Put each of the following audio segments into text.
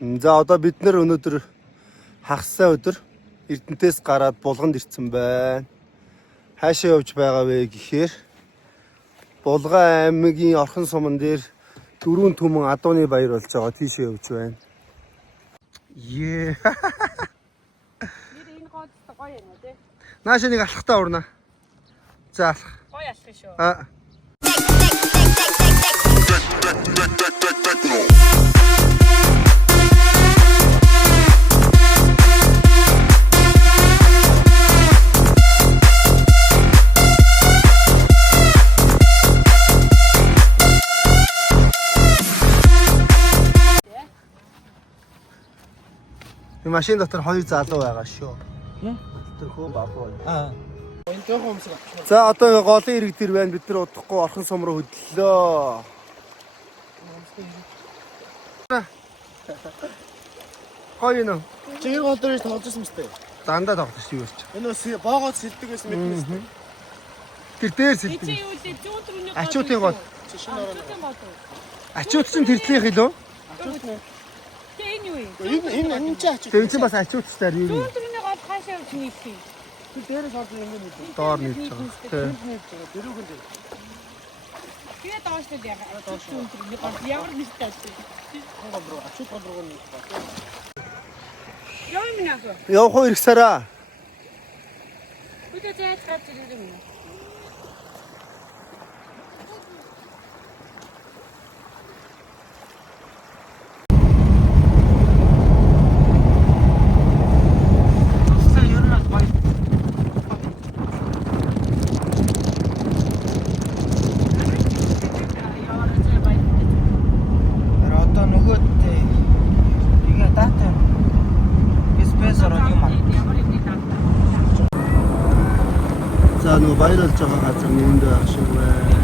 За одоо бид нэр өнөөдөр хагасаа өдөр Эрдэнэтээс гараад Булганд ирсэн байна. Хаашаа явж байгаа вэ гэхээр Булган аймгийн Орхон суман дээр дөрвөн түмэн адууны баяр болж байгаа. Тийшээ явж байна. Энэ гоод гоё юм уу те? Наашаа нэг алхахтаа урна. За алхах. Гоё алхах шүү. Машин дотор хоёр залуу байгаа шүү. Тэр хөө бабуу. Энэ тох юмсаг. За одоо голын ирэг дээр байна. Бид нар удахгүй Орхон сум руу хөдлөө. Гоё нөө. Чигээр гол дээр тоглосон мэт. Дандаа тоглож шүү гэж. Энэ боогоод сэлдэг байсан мэт мэт. Тэр дээр сэлдэг. Ачуутын гол. Ачуут чинь тэрлийнх илүү. Ачуут нь. Энэ ч ачуут. Тэр чинь бас ачуутстай юу юм. Түрүүний гол хаашаа явж нийлсэн. Тэр дээрээс орж ингэ нийлсэн. Доор нийлж байгаа. Тэр дөрөвгөн дээр. Тэгээд дооштой яг түрүүний гол ямар нийлтэй. Гомброо ачуут гомброо нийлж байгаа. Яа юм наа. Явах уу ирэх сараа. Үгүй дээ цаад ирэх юм. За нөгөө баяр болж байгаа газар нэнд байх шиг байна.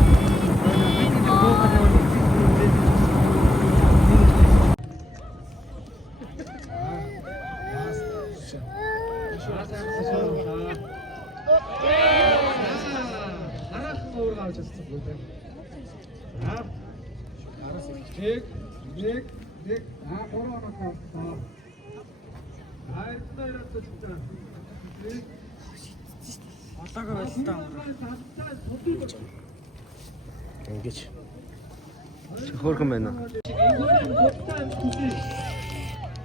Ингэж хөөрхөн байна.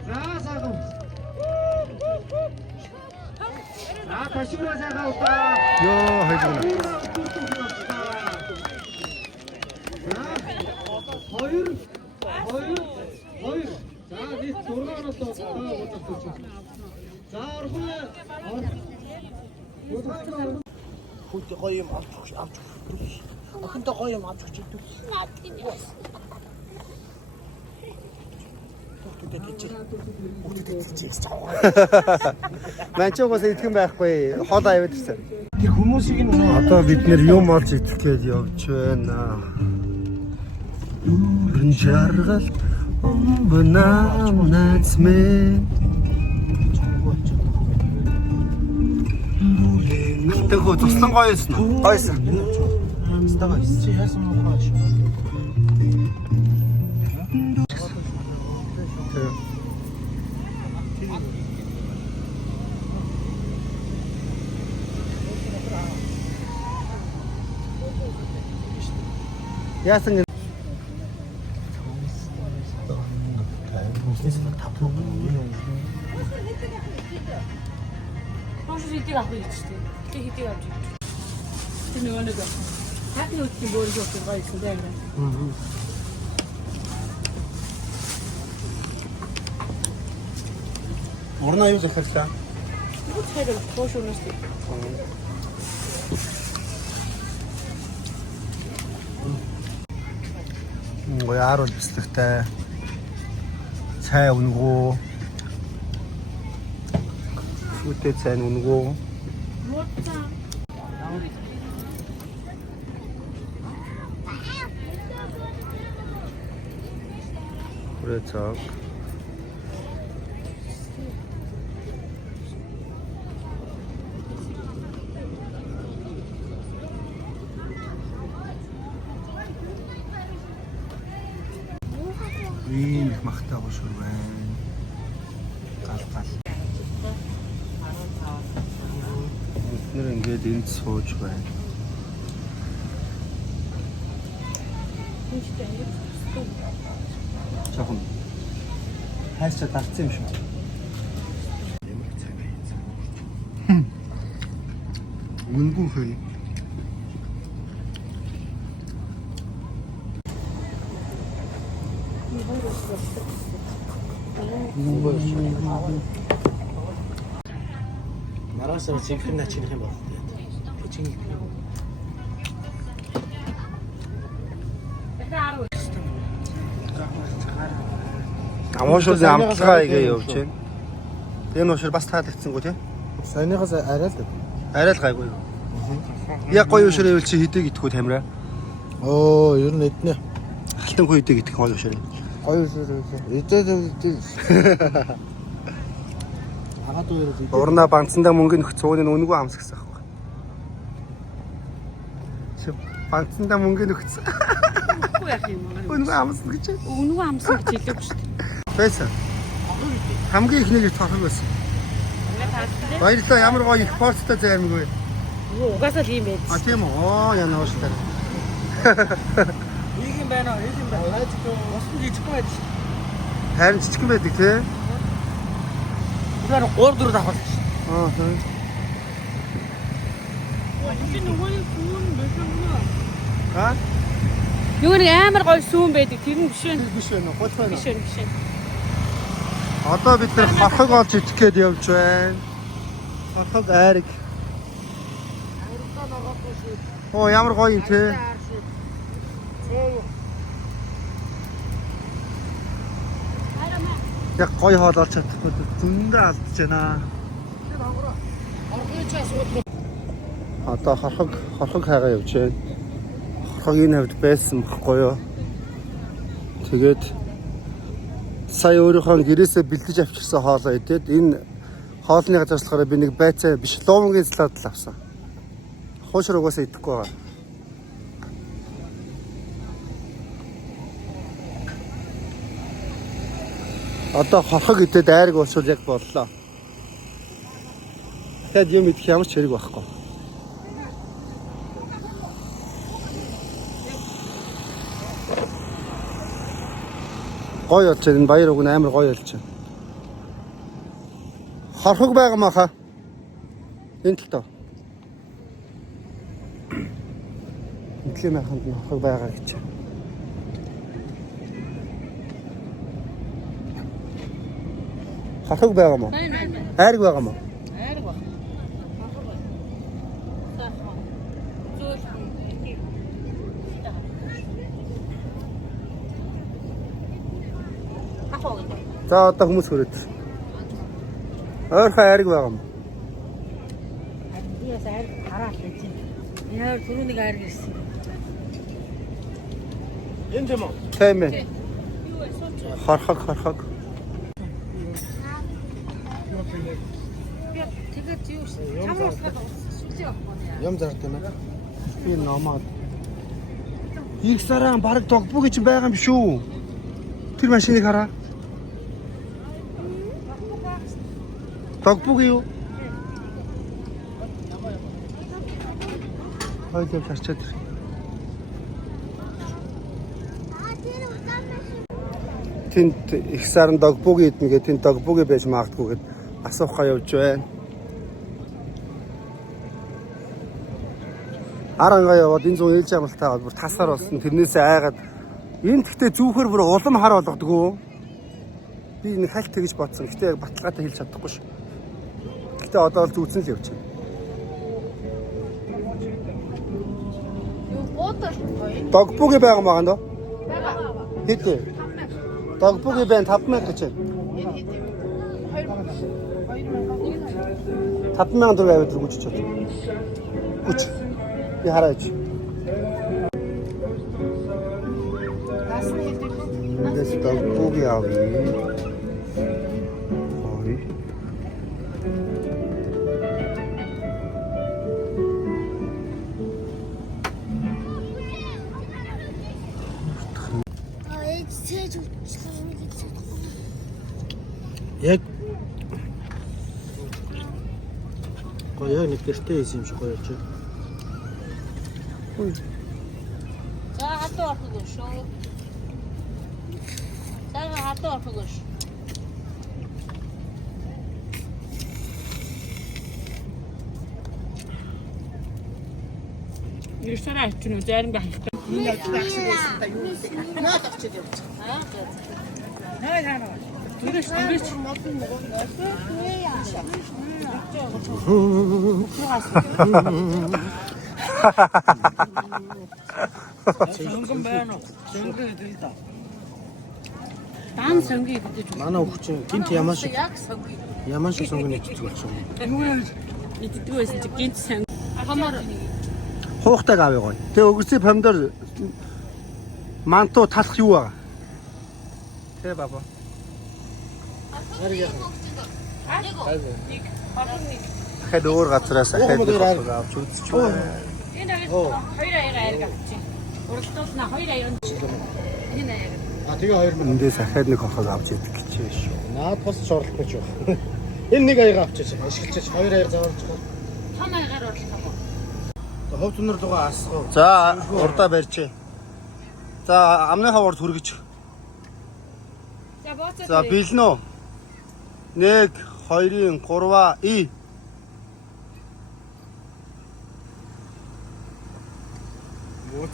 За сагам. Ташиграа сайхан удаа. Йоо хайгна. Хоёр. За нэг дургаараас болчихсон. За орхон. Хөөе гоё юм авч. Охинтой гоё юм авч өгч идэв. Манчуугаас идэхэн байхгүй. Хол аваад ирсэн. Тэр хүмүүсийг нь одоо бид нэр юм олж идэх гээд явж байна. Бүрэн жаргал өмбнам найцмэ. Тэгвэл туслан гоё юмсан уу? Гойсон. Ставай, чи яасан уу хаш? Яасан хэдийг авах гэж тийм. Хэдийг авч ирж. Тэр нэг хатны үтгийн бөөрөг өгөх байсан дээр. Орна юу захирлаа? Юу захирал хоош өнөстэй. Гояар бол бэлтгэвтэй. Цай өнгөө. Шүтээ цай өнгөө. Kuracak. Ийм их мах Ахтай гошур байна. Гал. Бид ингээд энд сууж байна. Жохон хайсчаа давцсан юм шүү. Ямар цаг аяа. Үнгүү хэй. Нараасаа зинхэнэ начиных юм байна. Пичинг. Амуушуулын амтлагаа игээ явж байна. Энэ уушир бас таалагдсангүй тий? Саяныхаас арай л. Арай л гайгүй. Яг гоё уушир ивэл чи хидэг идэхгүй тамираа. Оо, ер нь эднэ. Халтан гоё хидэг идэх гоё уушир. Гоё уушир. Эдээ. Хагаад уу юу. Урна банцанда мөнгө нөх цууны үнгүй амс гэсэн аахгүй. Чи банцанда мөнгө нөхцөө. Үгүй яах юм бэ? Үнгүй амс гэж. Үнгүй амсан гэж хэлээгүй шүү дээ. Байсан. Хамгийн ихнийг тоохог байсан. Баярлалаа, ямар гоё их посттой займгүй. Угаасаа л юм байд. А тийм үү? Оо яна ууштай. Нэг юм байна уу? Нэг юм байна. Босч жижигхэн байдаг шүү. Харин жижигхэн байдаг тий. Тэр 3-4 давхад шүү. Аа. Чи нөгөө сүүн байсан уу? Аа? Нөгөө нэг амар гоё сүүн байдаг. Тэр нь биш вэ? Биш байна уу? Гол байна. Биш вэ? Одоо бид нэр хорхог олж идэх гээд явж байна. Хорхог айраг. Оо ямар гоё юм те. Яг гоё хоол олж чадахгүй зөндөө алдаж байна. Одоо хорхог хайгаа явж байна. Хорхогийн хавьд байсан баггүй юу? Тэгээд сая өөрийнхөө гэрээсээ бэлдэж авчирсан хоолоо идээд энэ хоолны газраас болохоор би нэг байцаа биш луумгийн салаад л авсан. Хуушир угаасаа идэхгүй байгаа. Одоо хорхог идээд айраг уушвал яг боллоо. Тэгэд юм идэх ямар ч хэрэг байхгүй. Гоё болж байна. Баяр уг нь амар гоё болж байна. Хорхог байгаамаа хаа. Энэ тал тоо. Эдгээр маханд хорхог байгаа гэж. Хорхог байгаамаа. Айраг байгаамаа. Айраг баг. За одоо хүмүүс хүрээд. Ойрхон айраг байгаа юм. Яас айраг хараад л чинь. Яар түрүүнийг айраг ирсэн. Энэ юм уу? Тийм ээ. Хорхог. Тэгээд юу шээ? Чамаас сүлжээ авахгүй. Юм зартай маа. Би номоод. Их сараа баг тогбоо гэж байгаа юм шүү. Тэр машиныг хараа. Тогбоо юу? Хойд харчаад. Тэнд их саран тогбоогийн идэнгээ тэнд тогбоогийн байж магадгүй гэд асуухаа явж байна. Арангаа яваад энэ зүүн ээлж амралтайгаа бүр тасаар болсон. Тэрнээсээ айгаад энэ гэхдээ зүүхээр бүр улам хар болгодгоо. Би нэг хальт тэгж бодсон. Гэтэ яг баталгаатай хэлж чадахгүй ш. Гэтэ одоо л зүүцэн л явж байна. Юу бодол гоё. Тогбоогийн байгаа маа гандаа. Бага. Хэд вэ? Тогбоогийн байна 5000 гэж байна. 5000 төгрөг аваад өгч чад. Хүч. Би хараач. Эндээс тогбоогийн авъя. Ой. Яг гоё нэг гэртээ хийсэн юм шиг гоё ч. За хатуу орох гэж шүү. За хатуу орох гэж. Ирсэрэ авчих нь зарим гахах. Энэ авчих байсан та юу. Наад авчиж явж. Аа. Наа наа. Түрэж модон нөгөө. Сонгон байна уу? Сонгон гэдэг л да. Дан сонгийг гэж. Манай хөвч гинт ямаа шиг. Яг сонгийг. Ямаа шиг сонгон иддэг болсон. Юу юм иддэг байсан чи гинт сонг. Хамаар Хуухтайг авъя гоё. Тэгээ өгсөн помидор мантуу талах юу байгаа? Тэ баба. Дахиад өөр газараас ахаад авч үзчихвээ. энэ агаас 2 аяга ариг авчих. Уралдуулна 2 аяга. Энэ аяга. А тэгээ 2 минут. Эндээс ахаад нэг хохог авч идэх гэж шүү. Наад бас шорлох гэж байна. Энэ нэг аяга авчиж ашиглаж 2 аяга зааварч. Том аягаар орлох юм. Ховц өнөр дугаа асгав. За урдаа барьчээ. За амныхаа урд хүргэж. За бооцоо. За бэлнэ үү? 1 2 3 и.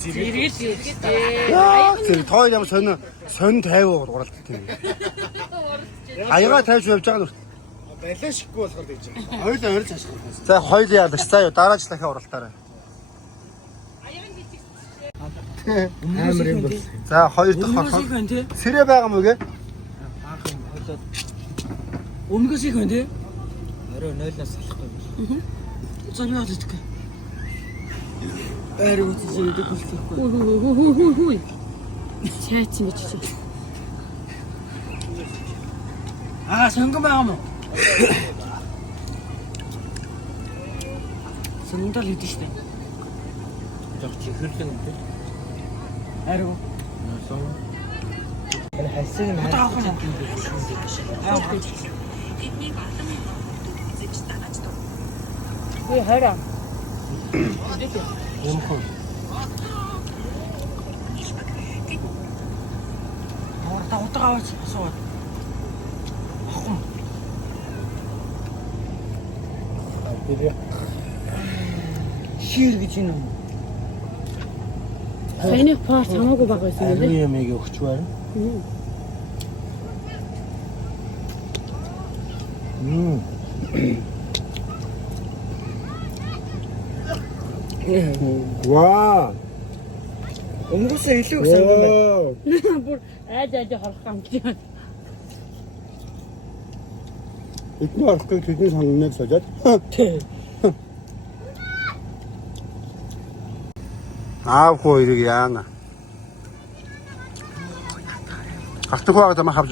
Зэрэгэл. Яа, тэр тоо юм сонь 50 уралт тийм. Аяга тавьж явж байгаа нь. Балиа шиггүй болохоор гэж байна. Хоёулаа орж ашиглах байсан. За хоёул яадаг. За юу дараач дахиад уралтаарай. Амар юм бол. За хоёр дахь хохог. Сэрэ байгаа мүү гээ? Өмнөөс их байна тий. Орой 0-аас салахгүй. Зонио л идэх. Ариг үтсэж идэх болчихгүй. Хүй. Чаач юм чи. Аа сонгон байгаа мó. Сонгондол идэв штэ. Жог чихэрлэн юм тий. Ариг. Энэ хайсыг нь хайх юм. Ой хараа. Юм хөө. Утгаа авч асуу. Ахгүй. Аа шир гэж юм. Саяны паст хамаагүй баг байсан юм лээ. Юм яг өгч байна. Вау. Өнгөсөө илүү их сонгон байна. Бүр айж холох юм гэж. Эдний орохыг тэдний сонгоныг сожоод. Аав хоёрыг яана. Хартах байгаа даа хавж.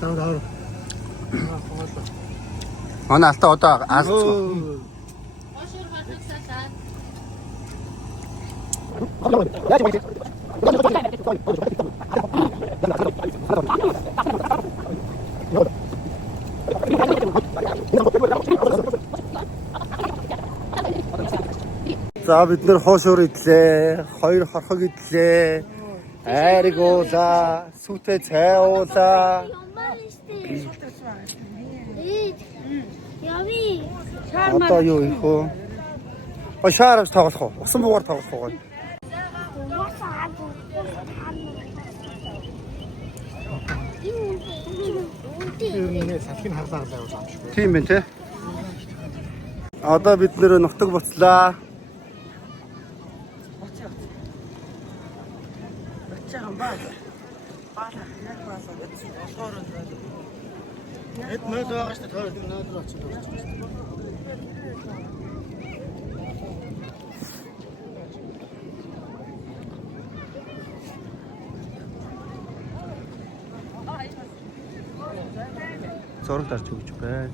Таа. Манай алтаа одоо алдсан. Ошор батгасаа. За бид нэр хоошуур идлээ. 2 хорхог идлээ. Айрыг уулаа, сүтээ цай уулаа. Яви. Одоо юу их вэ? Шаарч тоглох уу? Усан буугаар тоглох уу? Энэ салхины харлаа явуулж байгаа юм шиг. Тийм байна те. Одоо бид нэр нутаг буцлаа. Эд нөл байгаа шүү дээ. Тэр нөл очиж байна. Зураг дарж өгч байна.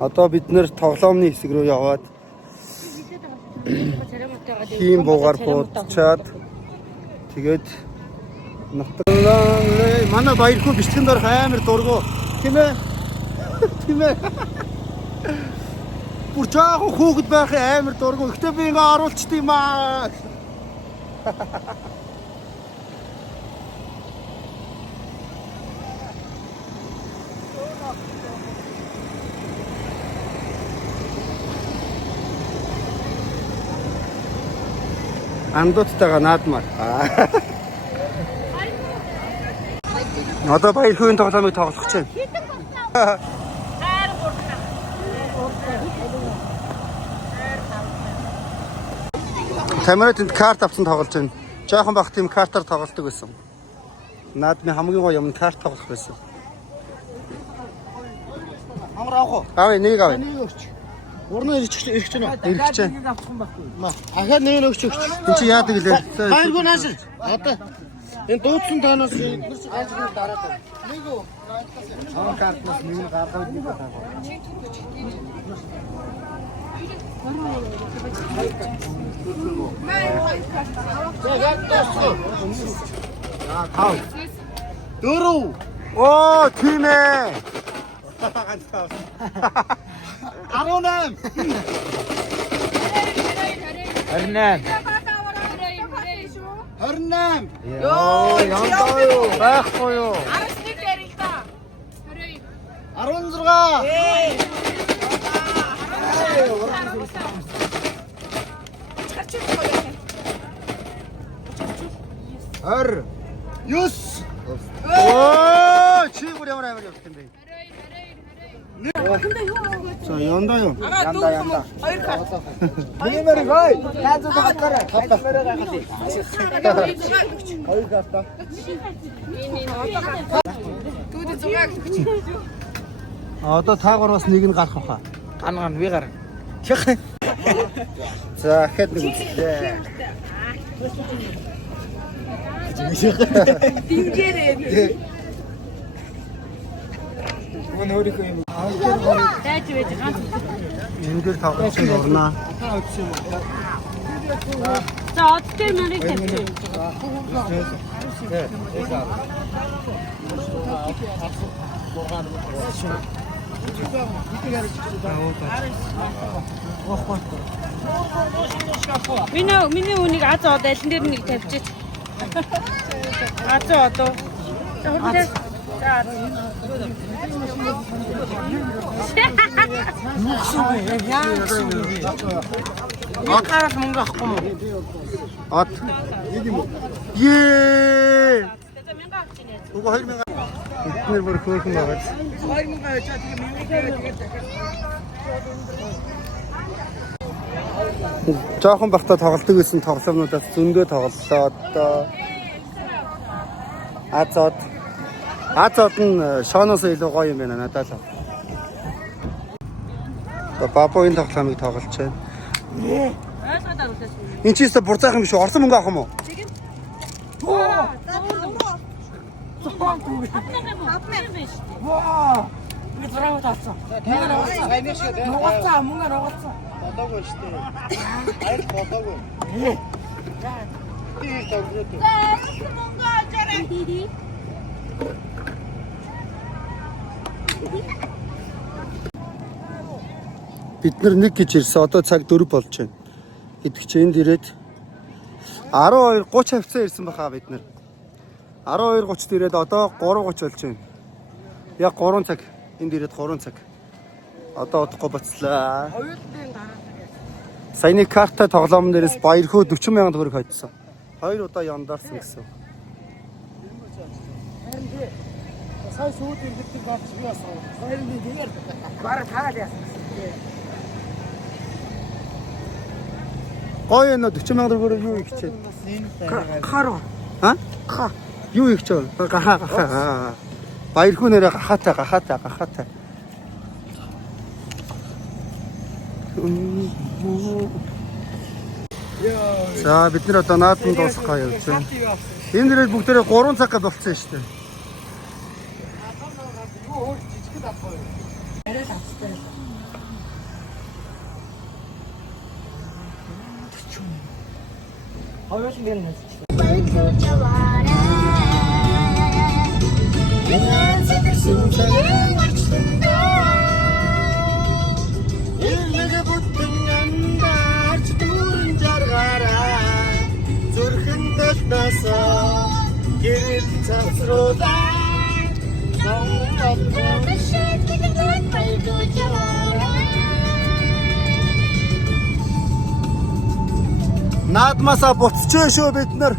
Одоо бид нэр тоглоомны хэсэг рүү яваад хийм буугаар буудчаад Тэгээд нутгалаа манай баярхуу бичгэн дор амар дургу тийм ээ. Тийм ээ. Бүр жаахан хүүхэд байх амар дургу. Гэхдээ би ингээ оруулчт юм аа. Андууттайгаа наадмаар. Одоо баярхуугийн тоглоомыг тоглох гэж байна. Камерад энд карт авсан тоглож байна. Жаахан бах тийм картаар тоглолдог байсан. Наадмын хамгийн гоё юм карт тоглох байсан. Амар авах уу? Аав нэг аав. Нэг өгч. Урнаа ирчих байна. Ирэх чинь. Нэг авах юм байхгүй. Ахаа нэг өгч. Энд чи яадаг лээ? Баяргүй наашир. Одоо энэ дуудсан танаас ажиг дараад. Нэг үү. Аа картнаас нэг гаргаад нэг таа. Дөрөв. Оо, тийм ээ. 18. 28. Йоо, яндаа юу? Байхгүй юу? 16. Ар. Юс. Оо, чи бүр ямар амар явах юм бэ? За, яндаа юу? Янда. Нэмэр гой. Таазуу хатараа. Хатараа гахали. Хоёр гата. Одоо таагаар бас нэг нь гарах баха. Ган би гар. За, хэд нэг үзлээ. Димжээрээ. Мөн өөрийнхөө юм. Дайж байж ганц. Энэ дээр тоглож орноо. За од дээр нарыг тавьчих. Миний үнийг аз од аль дээр нэг тавьчих. Az одоо. За хурдан. За. Нэг гарах мөнгө авахгүй мó. От. Ее. Уг 2000. Эдгээр бүр хөөрхөн байгаа. 2000 авчаа тэгээ мөнгө. Жоохон бахта тоглолтог гэсэн тоглоомнуудаас зөндөө тоглолоо. Одоо Азод нь шооноос илүү гоё юм байна надад л. Одоо бабугийн тоглоомыг тоглож байна. Ойлгоод аруулаач. Энд чи өстө бурцаах юм биш үү? Орсон мөнгө авах юм уу? Ваа! Би зураг таасан. Нугацаа мөнгө нугацаа. Бодоогүй шүү дээ. Айр бодоогүй. Тийм тоглоод. Мөнгө авчаарай. Бид нар 1 гэж ирсэн. Одоо цаг 4 болж байна. Идэх чи энд ирээд 12:30 хавцаа ирсэн баха бид нар. 12:30-д ирээд одоо 3:30 болж байна. Яг 3 цаг. Энд ирээд 3 цаг. Одоо удахгүй бацлаа. Саяны карта тоглоомн дээрээс баярхуу 40,000 төгрөг хоцсон. 2 удаа яндаарсан гэсэн. Сая сууд ингэдэг гарч би асуу. Хоёр нэг тэгээд бараг таагаад яасан. Гоё нэ 40,000 төгрөгөөр юу их чээ? Харуу. Ха? Ха. Юу их чээ? Гаха. Баярхуу нэрээ гахаатай. За бид нар одоо наадмын дуусах гай явж байна. Энэ дээрээ бүгдээрээ 3 цаг гад болцсон шүү дээ. Хоёулын дээр нь. 좋아라 내가 찾을 수 있는 멋진다 Elmege buttun yanda Çuturun jargara Zurkın tıknasa Gelip çapsıroda Allah'ım şarkıdan baydı cevara Наадмасаа буцчихөө шүү бид нар.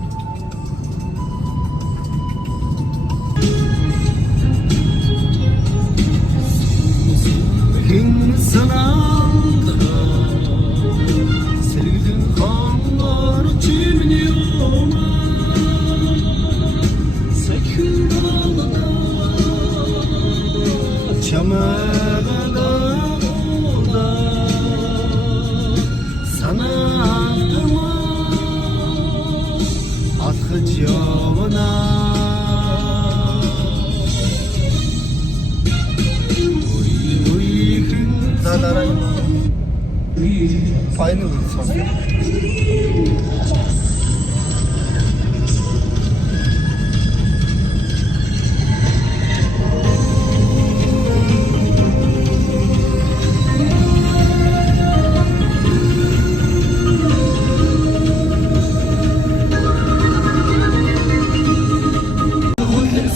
Хин санаанда сэргэлэн хонгор чимний ума сэхүрэлда чамаага санаатма алхаж явна За дараа файнал сонсон.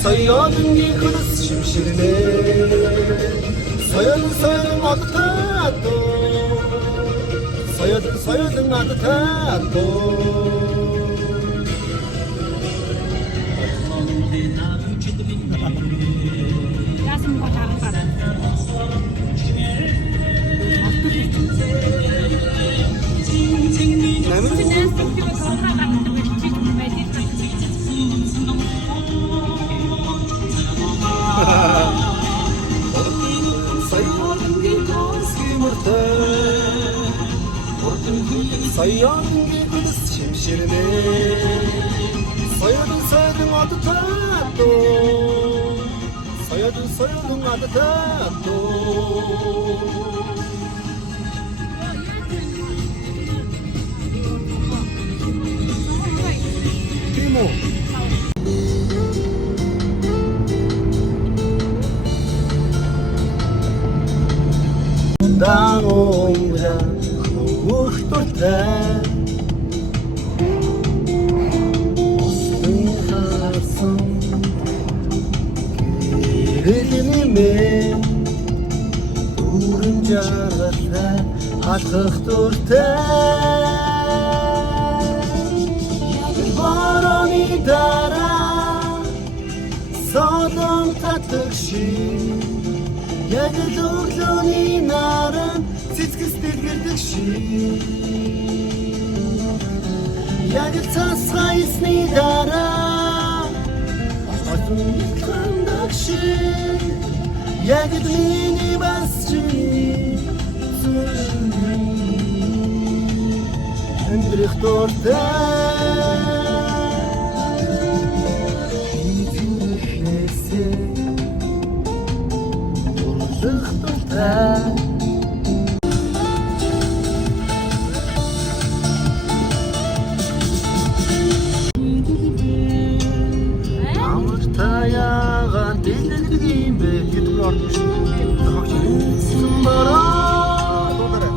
Sayadın yıkılız şimşirine Sayadın adı tatlı Sayadın adı tatlı Яасан гол харангаарай. Тэнээс бүгд тоохоо гаддаг чиж мэдээ Sayadın yıkılız şimşirine Sayadın adı tatlı Sayadın adı tatlı Тийм үү? Даунга ухтуртай Остын харсан Гэрэлнэмээ Дүүрэн жаргалтай Алхах дуртай Бороны дараа Солон татдаг шиг Яг л өглөөний наран цэцгэс дэлгэрдэг шиг Яг л цас хайсны дараа Атун хандаг шиг Яг л миний бас чиний зүрхний Амьдрэх дуртай Амар таяагаан дэлгэрдэг юм бэ гэдэг ордог шүү. Бараа дуулаарай.